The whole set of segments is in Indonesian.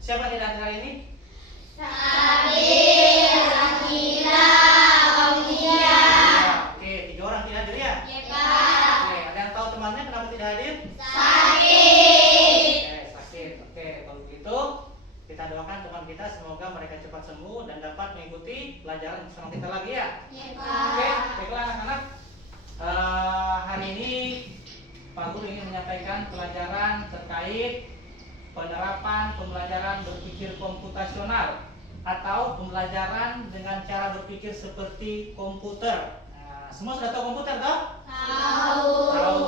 Siapa yang tidak hadir hari ini? Hadir, Akila, Om Tia. Oke, 3 orang tidak hadir ya? Ya, Pak. Oke, ada yang tahu temannya kenapa tidak hadir? Sakit. Oke, sakit. Oke, kalau begitu kita doakan teman kita semoga mereka cepat sembuh dan dapat mengikuti pelajaran bersama kita lagi ya. Ya, Oke, Pak. baiklah anak-anak. Hari ini Pak Guru ingin menyampaikan pelajaran terkait penerapan pembelajaran berpikir komputasional atau pembelajaran dengan cara berpikir seperti komputer. Nah, semua sudah tahu komputer toh? Tahu. Tahu.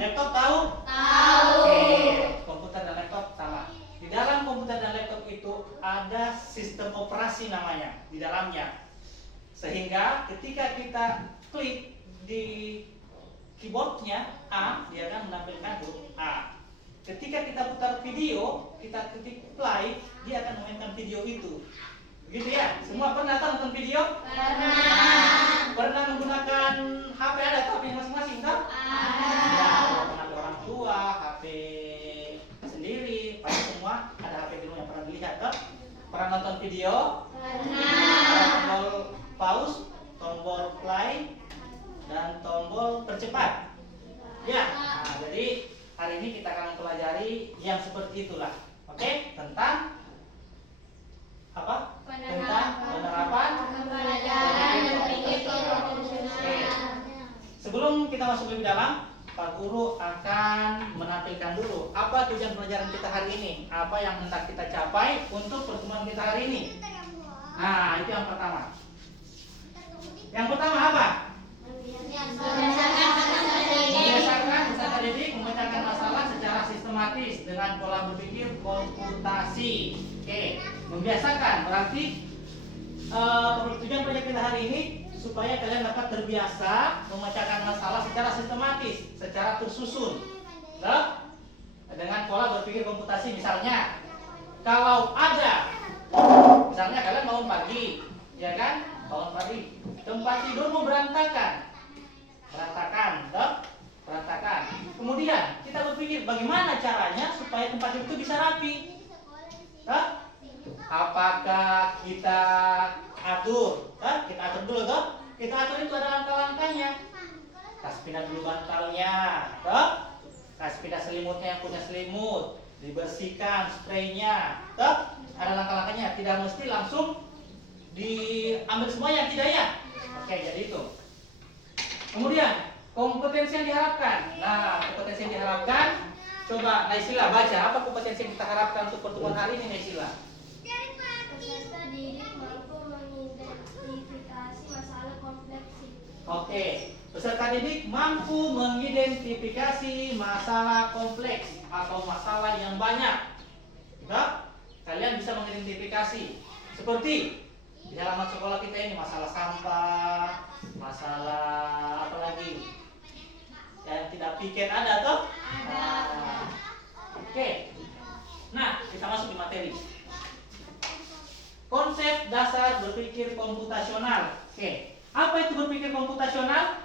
Laptop tahu? Tahu. Oke, komputer dan laptop sama. Di dalam komputer dan laptop itu ada sistem operasi namanya di dalamnya. Sehingga ketika kita klik di keyboardnya A, dia akan menampilkan huruf A. Ketika kita putar video, kita ketik play, dia akan memainkan video itu. Begitu ya? Semua pernah nonton video? Pernah. Pernah menggunakan HP, ada tuh HP masing-masing kan? Ada. Ya, walaupun orang tua, HP sendiri, pasti semua ada HP di rumah yang pernah dilihat kan? Pernah nonton video? Pernah. Tombol pause, tombol play, dan tombol percepat. Ya, nah, jadi hari ini kita akan mempelajari yang seperti itulah. Oke, tentang apa? Tentang penerapan Pembelajaran berpikir Oke. komputasional. Sebelum kita masuk lebih dalam, Pak Guru akan menampilkan dulu apa tujuan pelajaran kita hari ini, apa yang hendak kita capai untuk pertemuan kita hari ini. Nah, itu yang pertama. Yang pertama apa? Membiasakan peserta didik memecahkan masalah secara sistematis dengan pola berpikir komputasi. Oke, membiasakan berarti tujuan proyek kita hari ini supaya kalian dapat terbiasa memecahkan masalah secara sistematis, secara tersusun. Nah, dengan pola berpikir komputasi misalnya, kalau ada, misalnya kalian bangun pagi, ya kan? Bangun pagi, tempat tidurmu berantakan, toh? Berantakan. Kemudian kita berpikir bagaimana caranya supaya tempat tidur itu bisa rapi. Toh? Apakah kita atur? Kita atur dulu toh. Kita atur itu ada langkah-langkahnya. Kasih pindah dulu bantalnya, toh? Kasih pindah selimutnya yang punya selimut, dibersihkan spraynya, toh? Ada langkah-langkahnya. Tidak mesti langsung diambil semuanya, tidak ya? Oke, jadi itu. Kemudian kompetensi yang diharapkan. Nah, kompetensi yang diharapkan, coba Naisila baca apa kompetensi yang kita harapkan untuk pertemuan hari ini, Naisila. Peserta didik mampu mengidentifikasi masalah kompleks. Oke, peserta didik mampu mengidentifikasi masalah kompleks atau masalah yang banyak. Nah, kalian bisa mengidentifikasi seperti di halaman sekolah kita ini masalah sampah, masalah apa lagi? Yang tidak piket ada toh? Ada. Nah, oke. Nah, kita masuk di materi. Konsep dasar berpikir komputasional. Oke. Apa itu berpikir komputasional?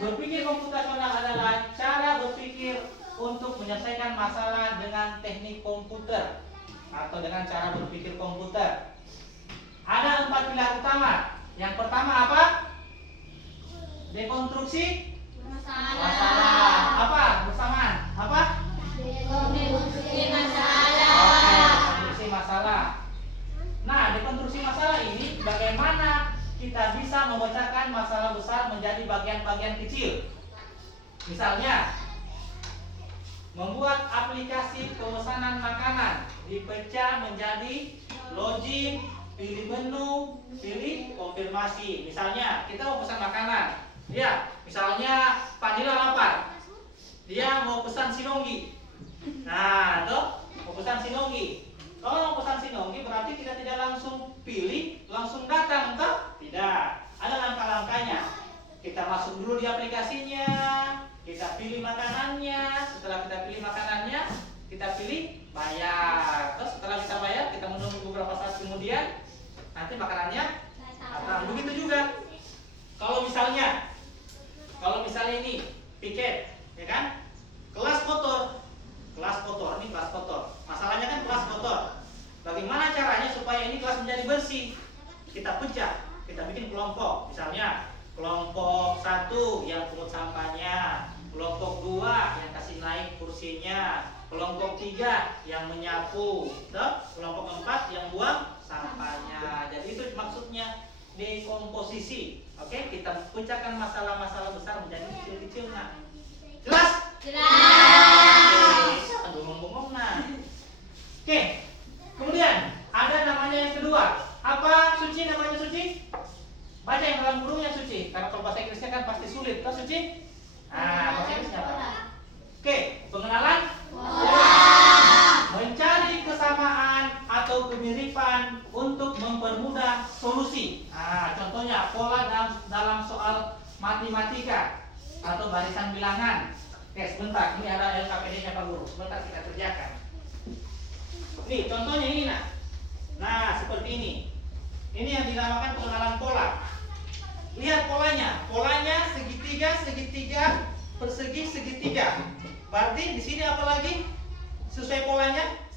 Berpikir komputasional adalah cara berpikir untuk menyelesaikan masalah dengan teknik komputer atau dengan cara berpikir komputer. Ada 4 pilar utama. Yang pertama apa? Dekonstruksi masalah. Apa? Bersamaan. Apa? Dekonstruksi Oke, masalah. dekonstruksi masalah. Nah, dekonstruksi masalah ini bagaimana kita bisa memecahkan masalah besar menjadi bagian-bagian kecil. Misalnya, membuat aplikasi pemesanan makanan dipecah menjadi login, pilih menu, pilih konfirmasi. Misalnya kita mau pesan makanan, ya, misalnya Pak Nila lapar, dia mau pesan sinonggi. Nah, tuh mau pesan sinonggi. Kalau mau pesan sinonggi berarti kita tidak langsung pilih, langsung datang, toh? Tidak. Ada langkah-langkahnya. Kita masuk dulu di aplikasinya, kita pilih makanannya. Setelah kita pilih makanannya, kita pilih bayar. Terus setelah kita bayar, kita menunggu beberapa saat kemudian nanti makanannya datang. Begitu juga. Kalau misalnya ini piket, ya kan? Kelas kotor, ini kelas kotor. Masalahnya kan kelas kotor. kita pecah, kita bikin kelompok. Misalnya kelompok 1 yang pungut sampahnya, kelompok 2 yang kasih naik kursinya, kelompok 3 yang menyapu, kelompok 4 yang buang sampahnya. Jadi itu maksudnya dekomposisi. Oke, kita pecahkan masalah-masalah besar menjadi kecil-kecil. Nah, jelas? Jelas. Aduh, ngomong-ngomong nah. Oke, kemudian ada namanya yang kedua. Apa suci namanya suci? Baca yang dalam burungnya suci. Karena kalau bahasa Inggrisnya kan pasti sulit. Tahu suci? Nah, bahasa Inggrisnya apa? Oke, pengenalan. Mencari kesamaan atau kemiripan untuk mempermudah solusi. Nah, contohnya pola dalam soal matematika atau barisan bilangan. Oke, sebentar. Ini ada LKPD-nya Pak Guru. Sebentar kita kerjakan. Nih, contohnya ini nah. Nah, seperti ini. Ini yang dinamakan pengenalan pola. Lihat polanya. Polanya segitiga, segitiga, persegi, segitiga. Berarti di sini apa lagi? Sesuai polanya?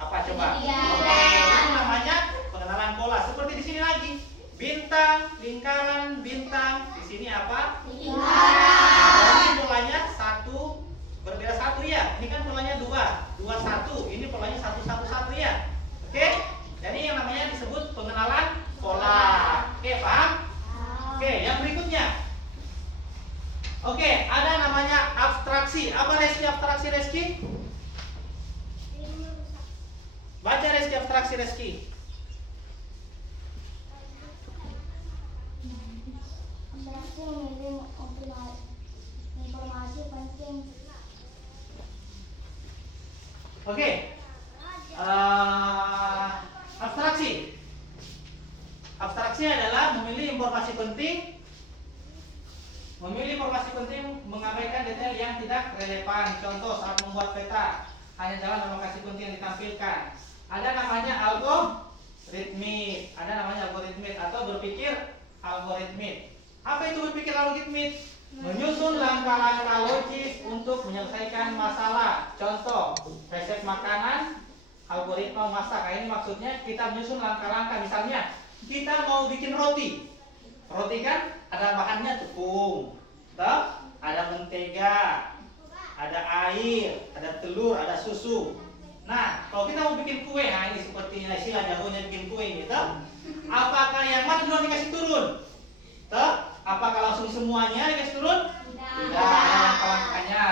Apa coba? Oke, itu namanya pengenalan pola. Seperti di sini lagi. Bintang, lingkaran, bintang. Di sini apa? Berarti polanya 1 berbeda 1 ya. Ini kan polanya 2, 2 1. Ini polanya 1 1 1 ya. Oke? Jadi yang namanya disebut pengenalan pola. Oke, paham? Oke, yang berikutnya. Oke, ada namanya abstraksi. Apa Reski abstraksi Reski? Baca Reski abstraksi Reski. Abstraksi memilih informasi penting. Oke. Abstraksi. Abstraksi adalah memilih informasi penting. Memilih informasi penting mengabaikan detail yang tidak relevan. Contoh saat membuat peta, hanya jalan dan lokasi penting yang ditampilkan. Ada namanya algoritmik, ada namanya algoritmik atau berpikir algoritmik. Apa itu berpikir algoritmik? Menyusun langkah-langkah logis untuk menyelesaikan masalah. Contoh, resep makanan, algoritma masak. Ini maksudnya kita menyusun langkah-langkah. Misalnya, kita mau bikin roti. Roti kan ada bahannya tepung, ada mentega, ada air, ada telur, ada susu. Nah, kalau kita mau bikin kue, nah ini seperti Naisila jagonya bikin kue ini, apakah yang mana dulu dikasih turun? Apakah langsung semuanya dikasih turun? Tidak. Langkah-langkahnya,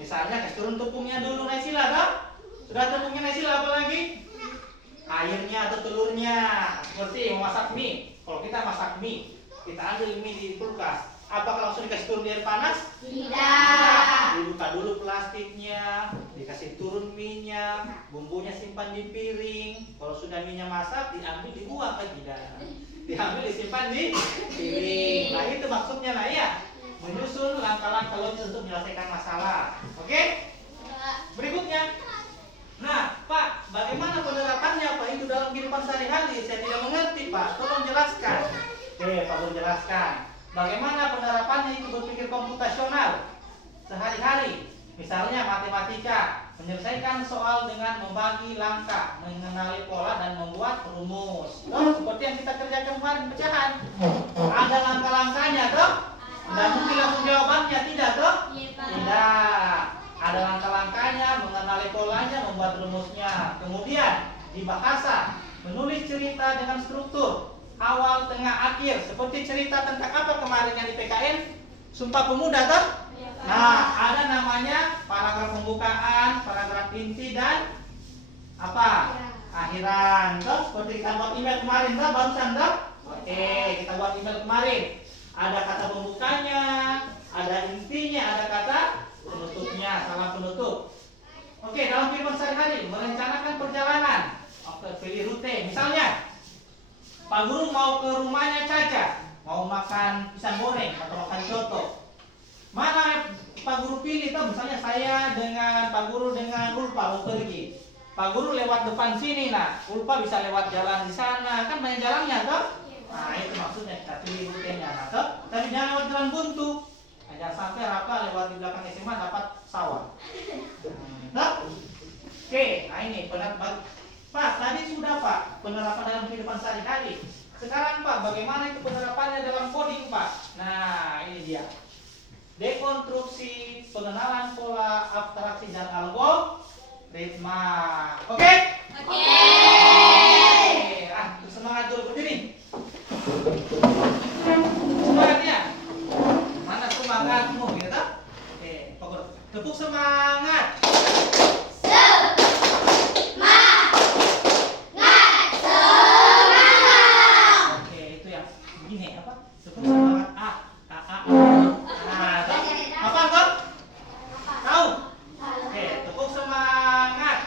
misalnya kasih turun tepungnya dulu Naisila, sudah tepungnya Naisila apa lagi? Airnya atau telurnya. Seperti memasak mie. Kalau kita masak mie, kita ambil mie di kulkas. Apakah langsung dikasih turun di air panas? Tidak. Dibuka dulu plastiknya, dikasih turun mie-nya, bumbunya simpan di piring. Kalau sudah mie-nya masak, diambil dibuang kan tidak? Diambil disimpan di piring. Nah itu maksudnya nah ya, menyusun langkah-langkah logis untuk menyelesaikan masalah. Oke? Berikutnya. Nah, Pak, bagaimana penerapannya Pak itu dalam kehidupan sehari-hari? Saya tidak mengerti, Pak. Tolong jelaskan. Oke, Pak Guru jelaskan. Bagaimana penerapannya itu berpikir komputasional sehari-hari? Misalnya matematika, menyelesaikan soal dengan membagi langkah, mengenali pola dan membuat rumus. Seperti yang kita kerjakan kemarin pecahan. Ada langkah-langkahnya, toh? Tidak mungkin langsung jawabannya, tidak, toh? Tidak. Ada langkah-langkahnya, mengenali polanya, membuat rumusnya. Kemudian di bahasa, menulis cerita dengan struktur awal, tengah, akhir. Seperti cerita tentang apa kemarin yang di PKN? Sumpah Pemuda, toh? Nah, ada namanya paragraf pembukaan, paragraf inti dan apa? Akhiran. Toh? Seperti kita buat email kemarin, toh? Barusan, toh? Oke, kita buat email kemarin. Ada kata pembukanya, ada intinya, ada kata penutupnya, salam penutup. Oke, dalam kehidupan sehari-hari merencanakan perjalanan. Oke, pilih rute. Misalnya, Pak Guru mau ke rumahnya Caca, mau makan pisang goreng atau makan coto. Mana Pak Guru pilih? Tuh, misalnya saya dengan Pak Guru dengan Ulpa mau pergi. Pak Guru lewat depan sini, nah Ulpa bisa lewat jalan di sana, kan banyak jalannya, toh? Nah itu maksudnya kita pilih rutenya, nah, toh? Tapi jangan lewat jalan buntu. Jangan sampai Rapa lewat di belakang SMA dapat sawah. Oke, nah ini Pak, tadi sudah Pak penerapan dalam kehidupan sehari-hari. Sekarang Pak, bagaimana itu penerapannya dalam coding Pak? Nah, ini dia. Dekonstruksi pengenalan pola abstraksi dan algoritma. Oke? Oke. Semangat dulu berdiri. Semangatnya. Mana semangatmu, gitu? Oke, pokok. Tepuk semangat. Oke, itu yang begini apa? Tepuk semangat. Apa kok? Tahu? Oke, tepuk semangat.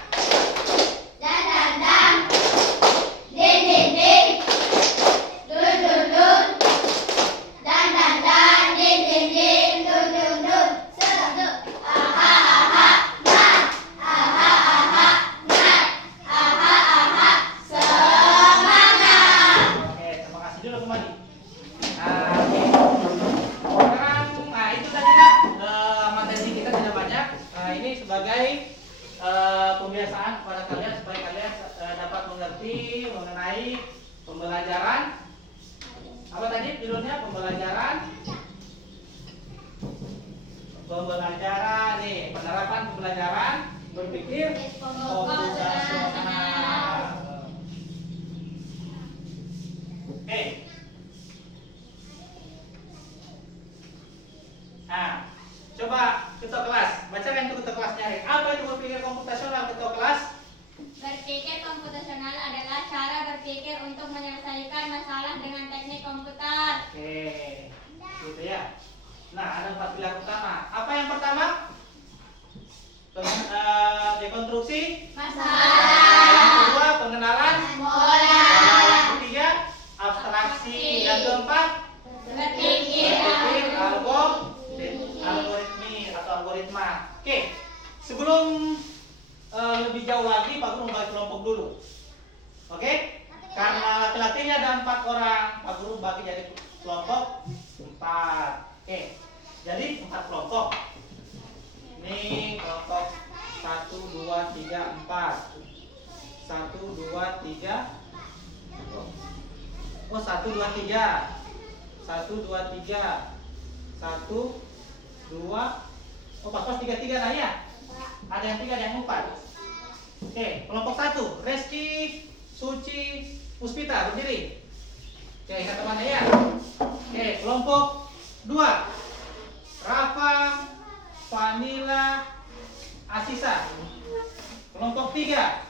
Oke, terima kasih dulu kembali. Oke. Sekarang, itu tadi materi kita tidak banyak. Ini sebagai pembiasaan kepada kalian supaya kalian dapat mengerti mengenai pembelajaran. Apa tadi judulnya? Pembelajaran nih, penerapan pembelajaran berpikir komputasional. Oke. Nah, coba ketua kelas, bacakan itu ketua kelasnya. Apa itu berpikir komputasional ketua kelas? Berpikir komputasional adalah cara berpikir untuk menyelesaikan masalah dengan teknik komputer. Oke, gitu ya. Nah, ada 4 pilar utama. Apa yang pertama? Dekonstruksi. Masalah. Yang kedua, pengenalan. Pola. Yang ketiga, abstraksi. Yang keempat, Berpikir. algoritma. Oke, sebelum lebih jauh lagi, Pak Guru membagi kelompok dulu. Oke, karena laki-lakinya ada 4 orang, Pak Guru bagi jadi kelompok 4. Oke, jadi 4 kelompok. Ini kelompok 1, 2, 3, 4. 1, 2, 3. Oh, 1, 2, 3. 1, 2, 3. 1, 2. Oh, pas 3 nah ya. Ada yang 3, ada yang 4. Oke, kelompok 1, Reski, Suci, Puspita berdiri. Oke, kata mana ya? Oke, kelompok 2, Rafa, Vanila, Asisa. Kelompok 3,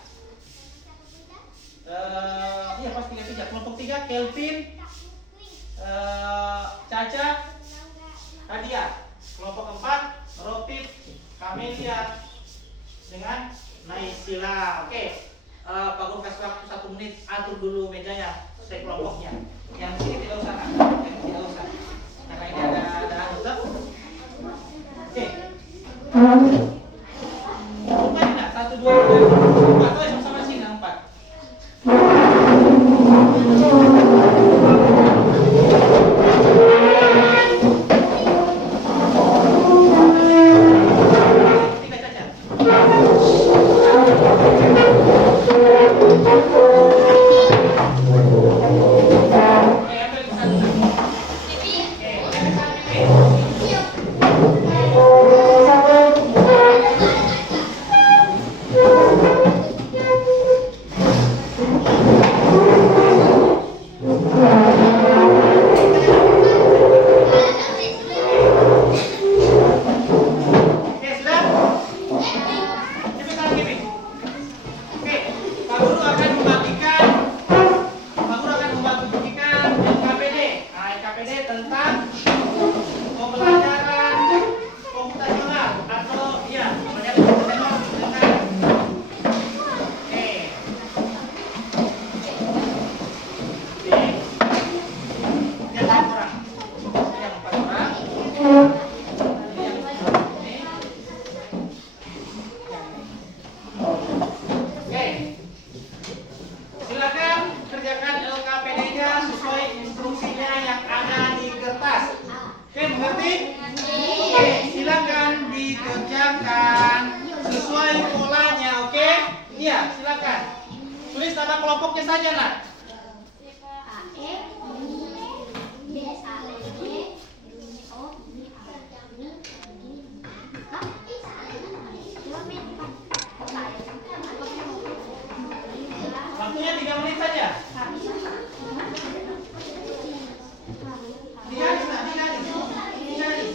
iya pas 3. Kelompok 3, Kelvin, Caca, Nadia. Kelompok 4, Rofif, Kamelia dengan Naisila. Oke, Pak Guru kasih waktu 1 menit, atur dulu mejanya sesuai kelompoknya. Yang sini tidak usah, yang tidak usah. Karena ini ada anggota. Oke. Bukan enggak 1, 2, 3. Atau sama-sama sini 4. nama kelompoknya saja, nak. Waktunya 3 menit saja. Digaris, nak, digaris. Digaris.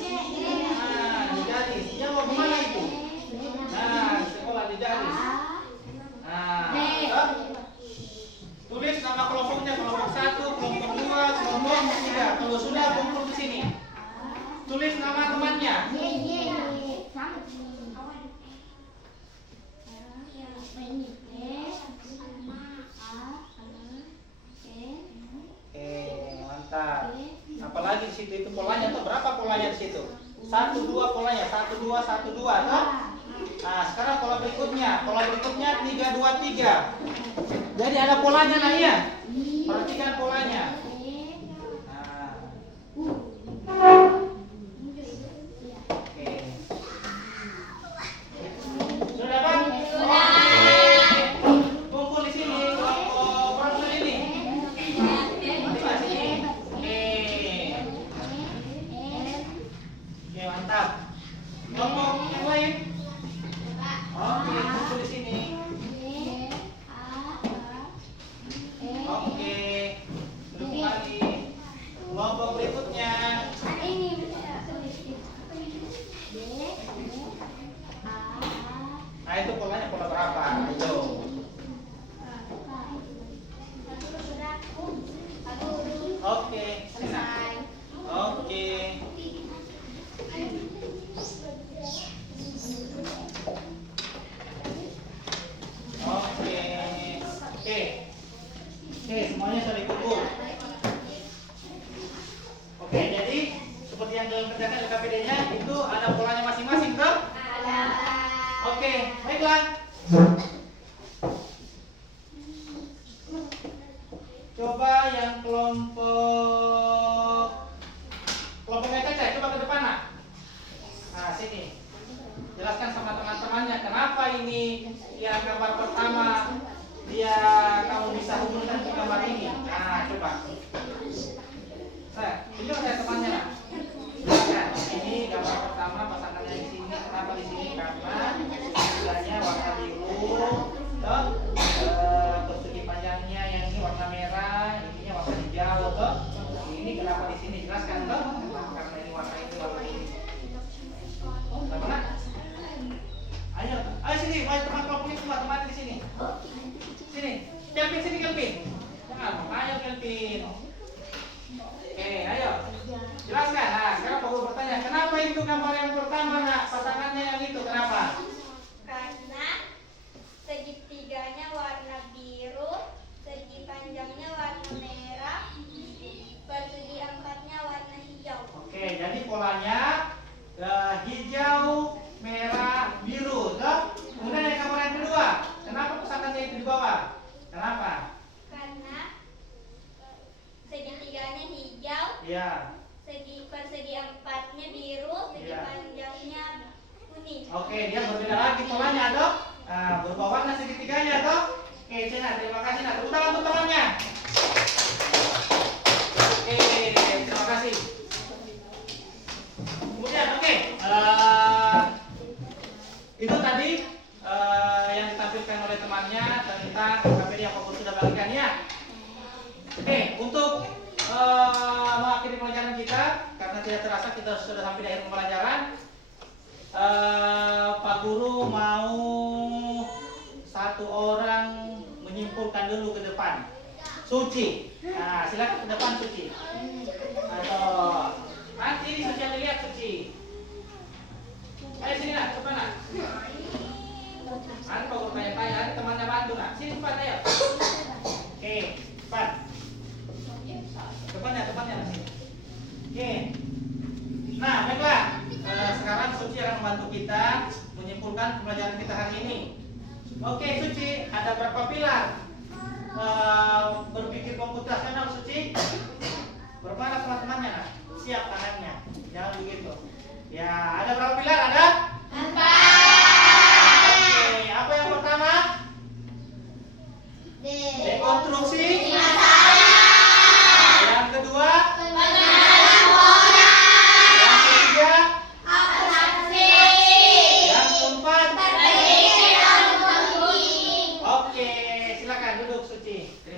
Nah, digaris. Dia mau kemana itu? Nah, sekolah digaris. Nah, tulis nama kelompoknya, kelompok 1, kelompok 2, kelompok 3. Kalau sudah kumpul di sini. Tulis nama temannya. Mantap. Apalagi di situ itu polanya tuh berapa polanya di situ? 1 2 polanya, 1 2 1 2 toh? Nah, sekarang pola berikutnya 3 2 3. Jadi ada polanya, nah ya. Perhatikan polanya. Nah. Oke. Sudah, Bang? Sudah. Kumpul di sini. Oh, orang ini. Coba sini. Oke, mantap. Kelompok yang lain. Oke, kumpul di sini. Oke. Duduk kembali. Kelompok berikutnya. Nah, itu polanya pola berapa? Ayo. Oke, sini. Oke. Oke. Oke. Oke, semuanya sudah dikumpul. Oke, jadi seperti yang kalian kerjakan di KPD-nya itu ada polanya masing-masing, toh? Oke, baiklah. Coba yang kelompok Caca, coba ke depan, nak. Nah, sini. Jelaskan sama teman-temannya kenapa ini yang gambar pertama dia kamu bisa hubungkan ke gambar ini. Nah, coba. Tunjuk saya temannya, nak. Nah, ini gambar pertama pasangannya di sini. Kenapa di sini? Karena sebenarnya warna biru, toh. Persegi panjangnya yang ini warna merah, ininya warna hijau, toh. Ini kenapa di sini? Jelaskan, toh. Karena ini warna ini. Apa, nak? Ayo sini, ayo teman kelompoknya semua teman di sini. Sini, Kelvin sini Kelvin. Ayo Kelvin. Oke, ayo. Jelaskan. Nah, sekarang Pak Guru bertanya, kenapa itu gambar yang pertama, nak? Pasangannya yang itu, kenapa? Karena segitiganya warna biru, segi panjangnya warna merah, persegi empatnya warna hijau. Oke, jadi polanya hijau, merah, biru, toh? Kemudian yang gambar yang kedua, kenapa pasangannya itu di bawah? Kenapa? Karena segitiganya hijau, Iya. persegi empatnya biru, segi Iya. panjangnya kuning. Oke, dia berbeda lagi polanya, toh? Nah, berubah warna segitiganya, toh? Oke, Cina, terima kasih, nak. Tepuk tangan untuk temannya. Oke, terima kasih. Kemudian, oke, itu tadi yang ditampilkan oleh temannya tentang KPD yang Pak Guru sudah bagikan, ya. Oke, untuk mengakhiri pelajaran kita, karena tidak terasa kita sudah sampai di akhir pembelajaran. Pak Guru mau satu orang menyimpulkan dulu ke depan. Suci. Nah, silakan ke depan, Suci. Atau nanti Suci yang dilihat, Suci. Ayo sini, nak, depan, nak. Nanti Pak Guru tanya-tanya, nanti temannya bantu, nak. Sini depan, ayo. Oke, depan. Depannya sini. Oke. Nah, baiklah. Sekarang Suci akan membantu kita menyimpulkan pembelajaran kita hari ini. Oke, Suci, ada berapa pilar berpikir komputasional, Suci? Berapa teman-temannya, nak? Siap tangannya, jangan begitu. Ya, ada berapa pilar? Ada 4. Oke, apa yang pertama? D.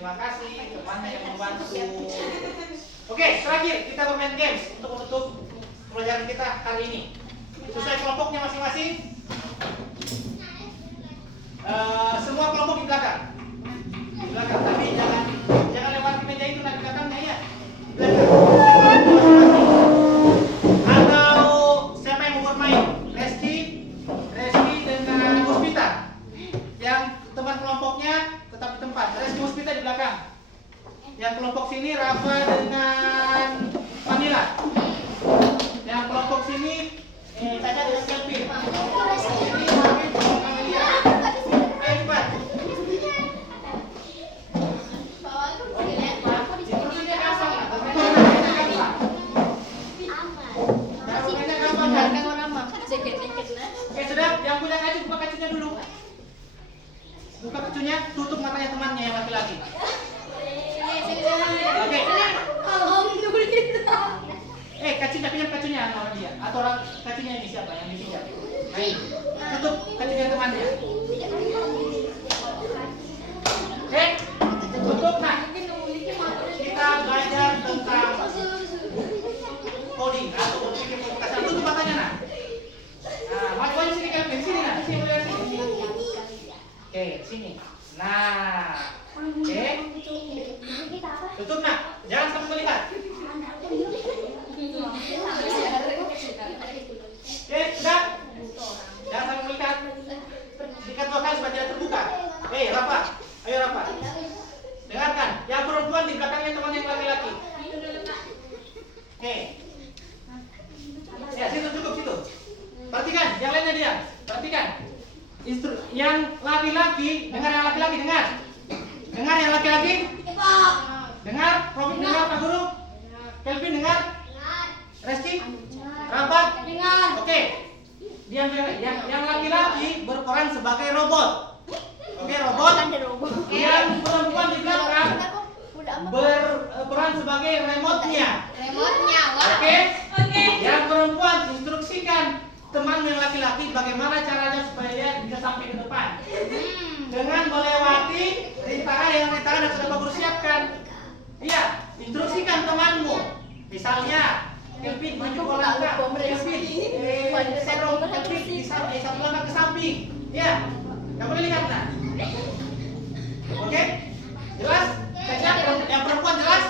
Terima kasih temannya yang membantu. Oke, terakhir kita bermain games untuk menutup pelajaran kita hari ini. Sesuai kelompoknya masing-masing. Semua kelompok di belakang. Di belakang, tapi jangan lewati meja itu nanti belakangnya ya. Di belakang. Atau siapa yang mau bermain? Reski dengan Puspita. Yang teman kelompoknya tetap di tempat. Reski Puspita di belakang. Yang kelompok sini Rafa dengan Vanilla. Yang kelompok sini Caca dengan Kelvin. Kelompok sini Kelvin dengan Amelia. Ayo cepat. Instruksinya gampang. Permainannya gampang. Permainannya gampang kan? Oke sudah, yang punya kacu buka kacunya dulu. Buka kacunya, tutup matanya temannya yang laki-laki. Oke. Kacunya pinjam kacunya sama dia. Atau orang kacunya ini siapa yang dipinjam? Main. Tutup kacunya temannya. Tutup. Nah, kita belajar tentang coding atau berpikir komputasi. Tutup matanya nah. Nah, maju sini kan, sini nah, sini boleh sini. Oke, sini. Nah, oke. Tutup nak, jangan sampai melihat. Oke, sudah. Jangan sampai melihat. Sikat 2 kali supaya tidak terbuka. Rafa, ayo Rafa. Dengarkan, yang perempuan di belakangnya teman yang laki-laki. Oke. Ya, situ cukup situ. Perhatikan, yang lainnya dia. Perhatikan. Yang laki-laki, dengar yang laki-laki, dengar. Dengar yang laki-laki? Dengar? Robin dengar Pak Guru? Kelvin dengar? Reski? Rapat? Dengar. Oke. Yang laki-laki berperan sebagai robot. Oke, robot. Yang perempuan di belakang berperan sebagai remote-nya. Oke? Yang perempuan instruksikan teman yang laki-laki bagaimana caranya supaya dia bisa sampai ke depan. Dengan melewati rintangan yang sudah Pak Guru siapkan. Iya, instruksikan temanmu. Misalnya, Kelvin maju 2 langkah. Kelvin, serong Kelvin bisa 1 langkah ke samping. Iya, kamu boleh lihat nah. Oke, jelas? Caca, yang perempuan jelas?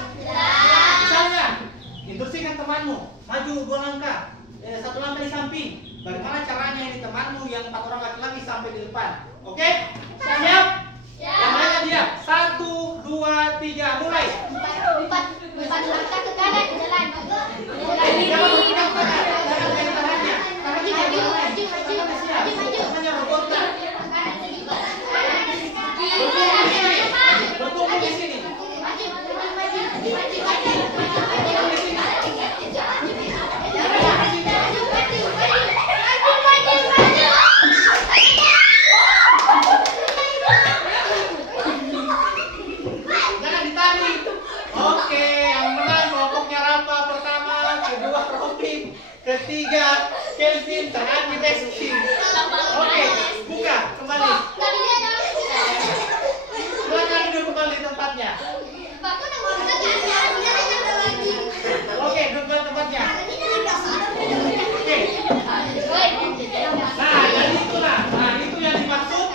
Misalnya, instruksikan temanmu maju 2 langkah, 1 langkah di samping. Bagaimana caranya ini temanmu yang 4 orang laki-laki sampai di depan? Oke? Siap? Yang lainnya dia. 1, 2, 3, mulai. 4 langkah ke kanan, jalan. Jangan bergerak tangan. Jangan pegang tangannya. Tangannya Maju. Tangannya robotnya. Berkumpul di sini. Jangan ditarik. Oke, yang menang kelompoknya Rafa pertama, kedua Robin, ketiga Kelvin, terakhir Reski. Oke, buka kembali. Silakan duduk kembali di tempatnya. Oke, duduk kembali di tempatnya. Oke. Nah, jadi itulah. Nah, itu yang dimaksud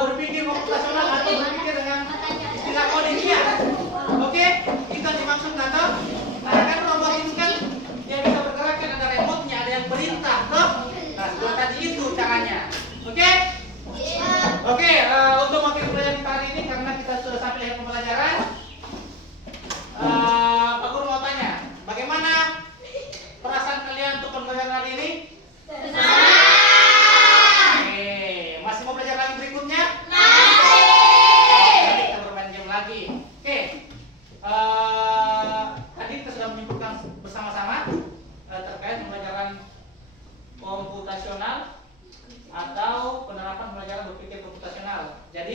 berpikir komputasional atau berpikir dengan istilah coding ya. Oke, itu yang dimaksud atau nah kan robot itu kan dia bisa bergerak kan ada remote-nya, ada yang perintah toh. Nah, seperti tadi itu caranya. Oke? Oke, untuk materi pelajaran kita hari ini karena kita sudah sampai akhir pembelajaran, Pak Guru mau tanya, bagaimana perasaan kalian untuk pembelajaran hari ini? Oke, masih mau belajar lagi berikutnya? Oke, kita bermain game lagi. Oke, tadi kita sudah menyimpulkan bersama-sama terkait pembelajaran komputasional atau penerapan pembelajaran berpikir komputasional. Jadi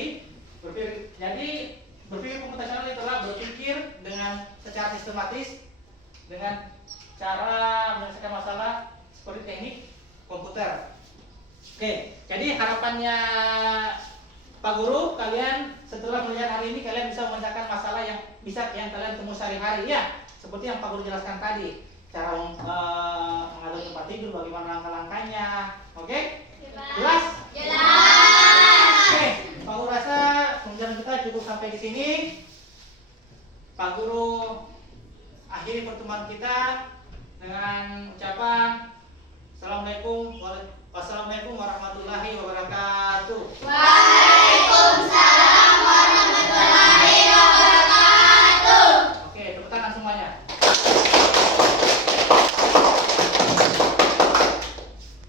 Pak Guru, kalian setelah melihat hari ini kalian bisa memecahkan masalah yang kalian temui sehari-hari ya. Seperti yang Pak Guru jelaskan tadi, cara mengatur tempat tidur, bagaimana langkah-langkahnya. Oke? Jelas? Jelas. Oke, Pak Guru rasa pembelajaran kita cukup sampai di sini. Pak Guru akhiri pertemuan kita dengan ucapan Wassalamualaikum warahmatullahi wabarakatuh. Waalaikumsalam warahmatullahi wabarakatuh. Oke, tepuk tangan semuanya.